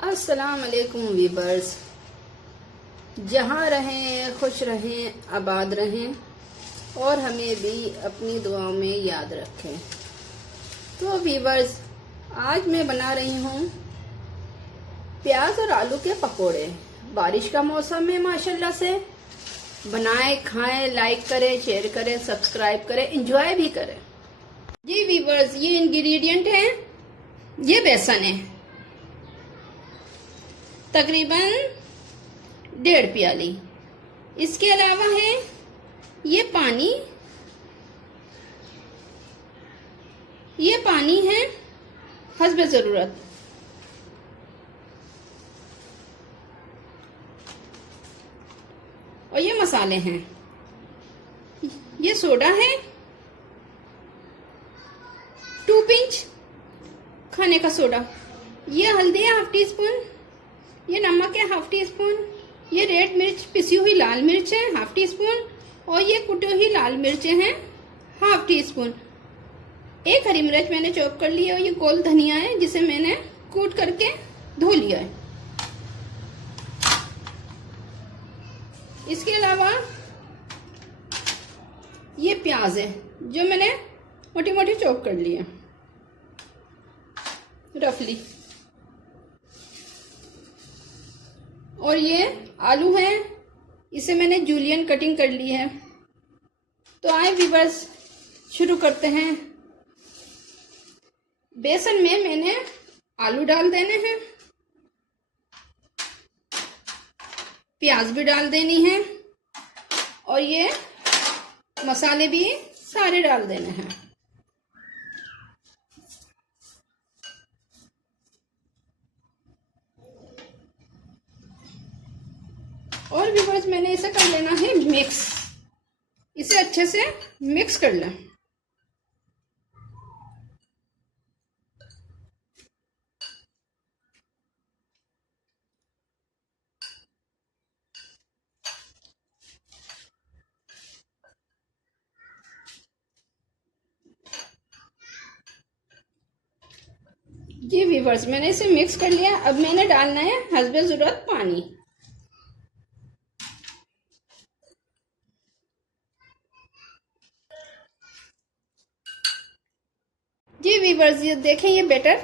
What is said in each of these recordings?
अस्सलाम वालेकुम वीवर्स। जहाँ रहें खुश रहें, आबाद रहें और हमें भी अपनी दुआओं में याद रखें। तो वीवर्स, आज मैं बना रही हूँ प्याज और आलू के पकोड़े। बारिश का मौसम है, माशाल्लाह से। बनाएं, खाएं, लाइक करें, शेयर करें, सब्सक्राइब करें, एंजॉय भी करें। जी वीवर्स, ये इंग्रेडिएंट हैं। ये बेसन है, तकरीबन 1.5 प्याली। इसके अलावा है ये पानी। ये पानी है हस्बे ज़रूरत। और ये मसाले हैं। ये सोडा है 2 पिंच खाने का सोडा। ये हल्दी है 1/2 टीस्पून। ये नमक है 1/2 टीस्पून। ये रेड मिर्च, पिसी हुई लाल मिर्च है 1/2 टीस्पून। और ये कुटी हुई लाल मिर्चें हैं 1/2 टीस्पून। एक हरी मिर्च मैंने चॉप कर ली है। और ये गोल धनिया है जिसे मैंने कूट करके धो लिया है। इसके अलावा ये प्याज है जो मैंने मोटी मोटी चॉप कर ली है रफली। और ये आलू है, इसे मैंने जूलियन कटिंग कर ली है। तो आए वीवर्स, शुरू करते हैं। बेसन में मैंने आलू डाल देने हैं, प्याज भी डाल देनी है और ये मसाले भी सारे डाल देने हैं। और व्यूअर्स, मैंने इसे कर लेना है मिक्स। इसे अच्छे से मिक्स कर लें। जी व्यूअर्स, मैंने इसे मिक्स कर लिया। अब मैंने डालना है हस्बे ज़रूरत पानी। जी व्यूअर्स, ये देखें, ये बैटर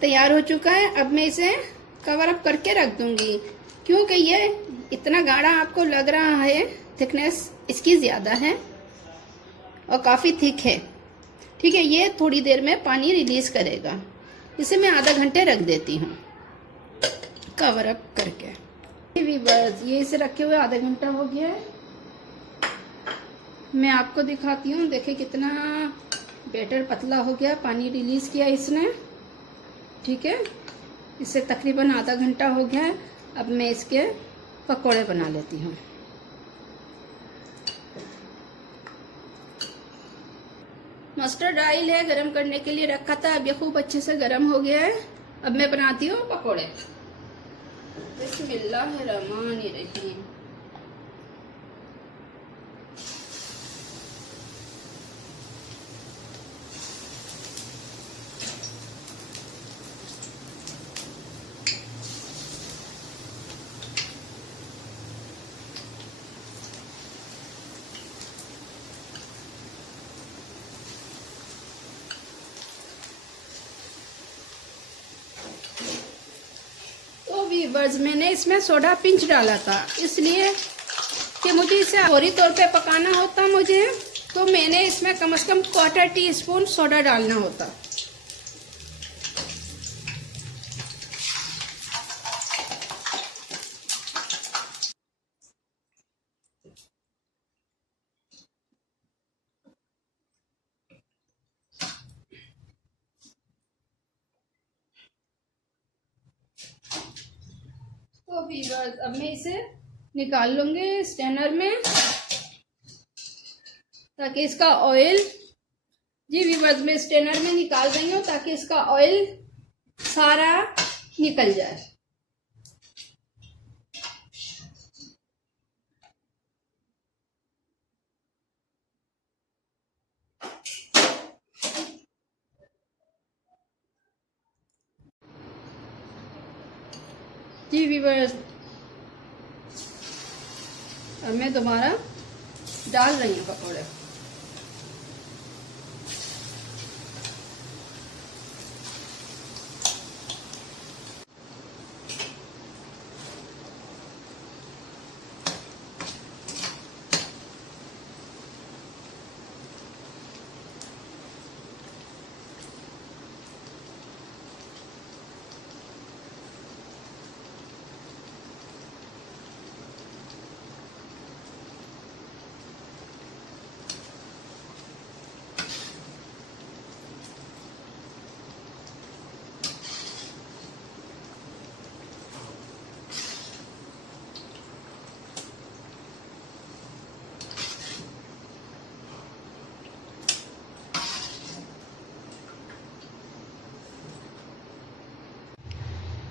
तैयार हो चुका है। अब मैं इसे कवर अप करके रख दूंगी, क्योंकि ये इतना गाढ़ा आपको लग रहा है, थिकनेस इसकी ज़्यादा है और काफ़ी थिक है। ठीक है, ये थोड़ी देर में पानी रिलीज करेगा। इसे मैं आधा घंटे रख देती हूँ कवर अप करके। व्यूअर्स, ये इसे रखे हुए आधा घंटा हो गया है। मैं आपको दिखाती हूँ। देखिए कितना बैटर पतला हो गया, पानी रिलीज किया इसने। ठीक है, इसे तकरीबन आधा घंटा हो गया है। अब मैं इसके पकोड़े बना लेती हूँ। मस्टर्ड ऑयल है, गरम करने के लिए रखा था। अब ये खूब अच्छे से गरम हो गया है। अब मैं बनाती हूँ पकोड़े। बिस्मिल्लाहिर्रहमानिर्रहीम। व्यूअर्स, मैंने इसमें सोडा पिंच डाला था, इसलिए कि मुझे इसे फौरी तौर पे पकाना होता मुझे, तो मैंने इसमें कम से कम 1/4 टीस्पून सोडा डालना होता। तो व्यूअर्स, अब मैं इसे निकाल लूंगी स्ट्रेनर में, ताकि इसका ऑयल। जी व्यूअर्स, मैं स्ट्रेनर में निकाल रही हूँ ताकि इसका ऑयल सारा निकल जाए। जी व्यूअर्स, अब मैं दोबारा डाल रही हूँ पकौड़े।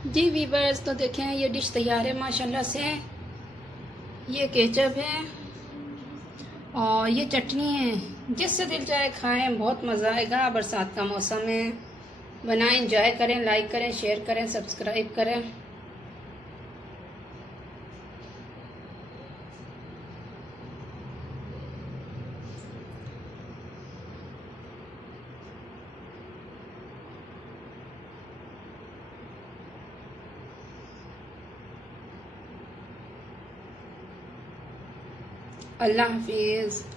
जी वीवर्स, तो देखें ये डिश तैयार है माशाल्लाह से। ये केचप है और ये चटनी है। जिससे दिल चाहे खाएं, बहुत मज़ा आएगा। बरसात का मौसम है, बनाएं, एंजॉय करें, लाइक करें, शेयर करें, सब्सक्राइब करें। अल्लाह हाफिज़।